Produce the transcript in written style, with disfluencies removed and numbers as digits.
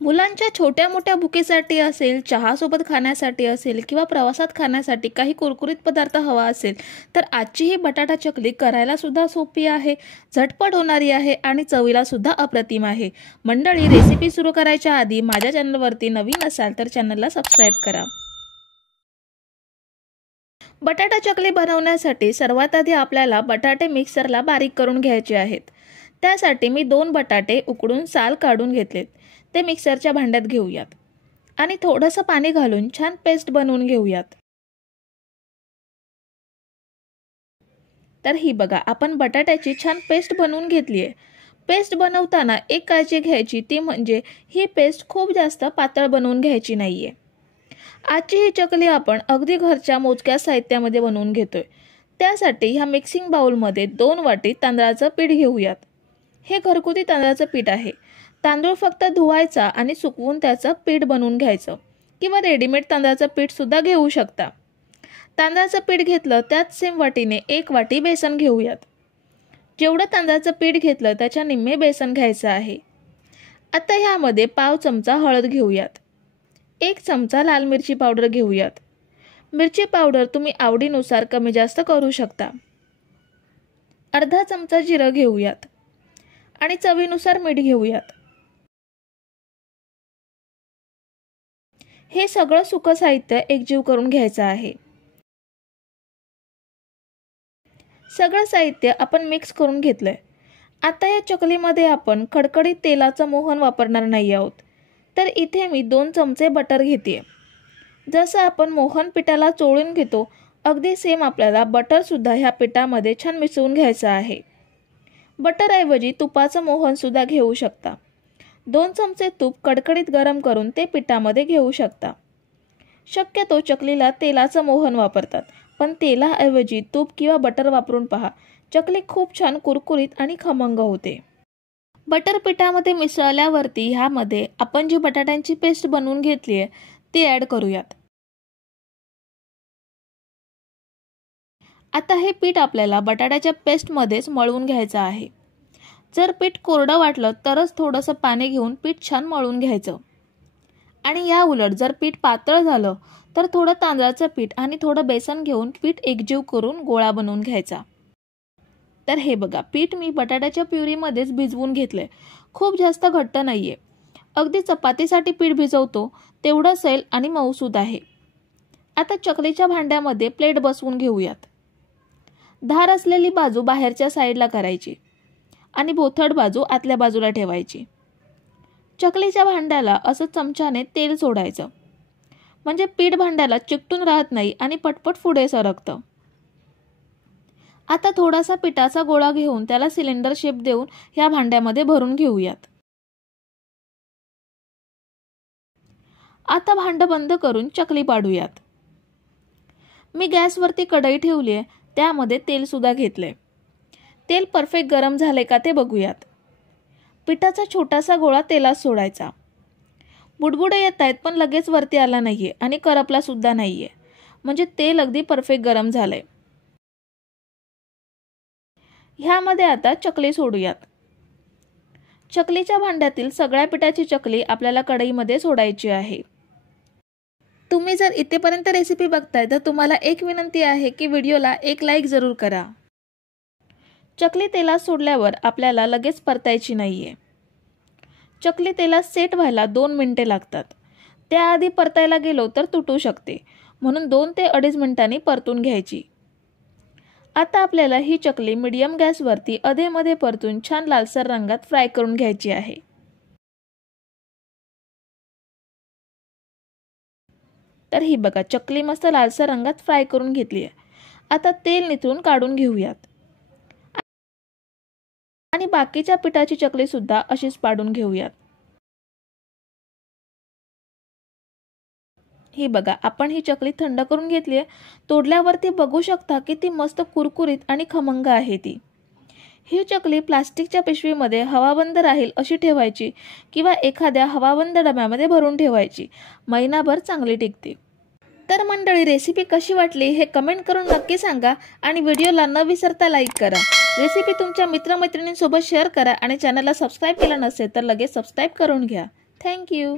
मुलांच्या छोट्या मोठ्या भुकेसाठी असेल, चहासोबत खाण्यासाठी असेल किंवा प्रवासात खाण्यासाठी काही कुरकुरीत पदार्थ हवा असेल तर आजची ही बटाटा चकली करायला सुद्धा सोपी आहे, झटपट होणारी आहे आणि चवीला सुद्धा अप्रतिम आहे। मंडळी, रेसिपी सुरू करायच्या आधी माझ्या चॅनलवरती नवीन असाल तर चॅनलला सबस्क्राइब करा। बटाटा चकली बनवण्यासाठी सर्वात आधी आपल्याला बटाटे मिक्सरला बारीक करून घ्यायचे आहेत। त्यासाठी मी 2 बटाटे उकडून साल काढून घेतलेत। ते मिक्सरच्या भांड्यात घेऊयात आणि थोडंसं पाणी घालून छान पेस्ट बनवून घेऊयात। तर ही बघा, आपण बटाट्याची छान पेस्ट बनवून घेतली आहे। पेस्ट बनवताना एक काळजी घ्यायची, ती म्हणजे ही पेस्ट खूप जास्त पातळ बनवून घ्यायची नाहीये। आजची ही चकली आपण अगदी घरच्या मोजक्या साहित्यामध्ये बनवून घेतोय। त्यासाठी ह्या मिक्सिंग बाउलमध्ये 2 वाटी तांदळाचं पीठ घेऊयात। हे घरगुती तांदळाचं पीठ आहे। तांदूळ फक्त धुवायचा आणि सुकवून त्याचं पीठ बनवून घ्यायचं किंवा रेडीमेड तांदळाचं पीठ सुद्धा घेऊ शकता। तांदळाचं पीठ घेतलं त्यात सेम वाटीने 1 वाटी बेसन घेऊयात। जेवढं तांदळाचं पीठ घेतलं त्याच्या निम्मे बेसन घ्यायचं आहे। आता ह्यामध्ये पाव चमचा हळद घेऊयात। 1 चमचा लाल मिरची पावडर घेऊयात। मिरची पावडर तुम्ही आवडीनुसार कमी जास्त करू शकता। अर्धा चमचा जिरं घेऊयात आणि चवीनुसार मीठ घेऊयात। हे सगळं सुकं साहित्य एकजीव करून घ्यायचं आहे। सगळं साहित्य आपण मिक्स करून घेतलंय। आता या चकलीमध्ये आपण कडकडीत तेलाचं मोहन वापरणार नाही आहोत, तर इथे मी 2 चमचे बटर घेते। जसं आपण मोहन पिठाला चोळून घेतो अगदी सेम आपल्याला बटर सुद्धा ह्या पिठामध्ये छान मिसळून घ्यायचं आहे। बटर ऐवजी तुपाचं मोहन सुद्धा घेऊ शकता। 2 चमचे तूप कडकडीत गरम करून ते पिठामध्ये घेऊ शकता। शक्यतो चकलीला तेलाचं मोहन वापरतात, पण तेलाऐवजी तूप किंवा बटर वापरून पहा, चकली खूप छान कुरकुरीत आणि खमंग होते। बटर पिठामध्ये मिसळल्यावरती ह्यामध्ये आपण जी बटाट्यांची पेस्ट बनवून घेतली आहे ती ॲड करूयात। आता हे पीठ आपल्याला बटाट्याच्या पेस्टमध्येच मळून घ्यायचं आहे। जर पीठ कोरडं वाटलं तरच थोडंसं पाणी घेऊन पीठ छान मळून घ्यायचं आणि या उलट जर पीठ पातळ झालं तर थोडं तांदळाचं पीठ आणि थोडं बेसन घेऊन पीठ एकजीव करून गोळा बनवून घ्यायचा। तर हे बघा, पीठ मी बटाट्याच्या प्युरीमध्येच भिजवून घेतलंय। खूप जास्त घट्ट नाहीये, अगदी चपातीसाठी पीठ भिजवतो तेवढं सैल आणि मऊसूद आहे। आता चकलीच्या भांड्यामध्ये प्लेट बसवून घेऊयात। धार असलेली बाजू बाहेरच्या साईडला करायची आणि बोथट बाजू आतल्या बाजूला ठेवायची। चकलीच्या भांड्याला असं चमच्याने तेल सोडायचं, म्हणजे पीठ भांड्याला चिकटून राहत नाही आणि पटपट पुढे सरकतं। आता थोडासा पिठाचा गोळा घेऊन त्याला सिलेंडर शेप देऊन ह्या भांड्यामध्ये भरून घेऊयात। आता भांडं बंद करून चकली पाडूयात। मी गॅसवरती कढई ठेवली आहे, त्यामध्ये तेल सुद्धा घेतलंय। तेल परफेक्ट गरम झाले का ते बघूयात। पिठाचा छोटासा गोळा तेलात सोडायचा। बुडबुडे येत आहेत पण लगेच वरती आला नाहीये आणि करपला सुद्धा नाहीये, म्हणजे तेल अगदी परफेक्ट गरम झालंय। ह्यामध्ये आता चकली सोडूयात। चकलीच्या भांड्यातील सगळ्या पिठाची चकली आपल्याला कढईमध्ये सोडायची आहे। तुम्ही जर इथेपर्यंत रेसिपी बघताय तर तुम्हाला एक विनंती आहे की व्हिडिओला एक लाईक जरूर करा। चकली तेलात सोडल्यावर आपल्याला लगेच परतायची नाहीये। चकली तेलात सेट व्हायला 2 मिनिटे लागतात। त्याआधी परतायला गेलो तर तुटू शकते, म्हणून 2 ते 2.5 मिनिटांनी परतून घ्यायची। आता आपल्याला ही चकली मीडियम गॅसवरती अधेमध्ये परतून छान लालसर रंगात फ्राय करून घ्यायची आहे। तर ही बघा, चकली मस्त लालसर रंगात फ्राय करून घेतली आहे। आता तेल निथळून काढून घेऊयात आणि बाकीच्या पिठाची चकली सुद्धा अशीच पाडून घेऊयात। ही बघा, आपण ही चकली थंड करून घेतली आहे। तोडल्यावरती बघू शकता किती मस्त कुरकुरीत आणि खमंग आहे ती। ही चकली प्लास्टिकच्या पिशवीमध्ये हवाबंद राहील अशी ठेवायची किंवा एखाद्या हवाबंद डब्यामध्ये भरून ठेवायची, महिनाभर चांगली टिकते। तर मंडळी, रेसिपी कशी वाटली हे कमेंट करून नक्की सांगा आणि व्हिडिओला न विसरता लाईक करा। रेसिपी तुमच्या मित्रमैत्रिणींसोबत शेअर करा आणि चॅनलला सबस्क्राइब केलं नसेल तर लगेच सबस्क्राइब करून घ्या। थँक्यू.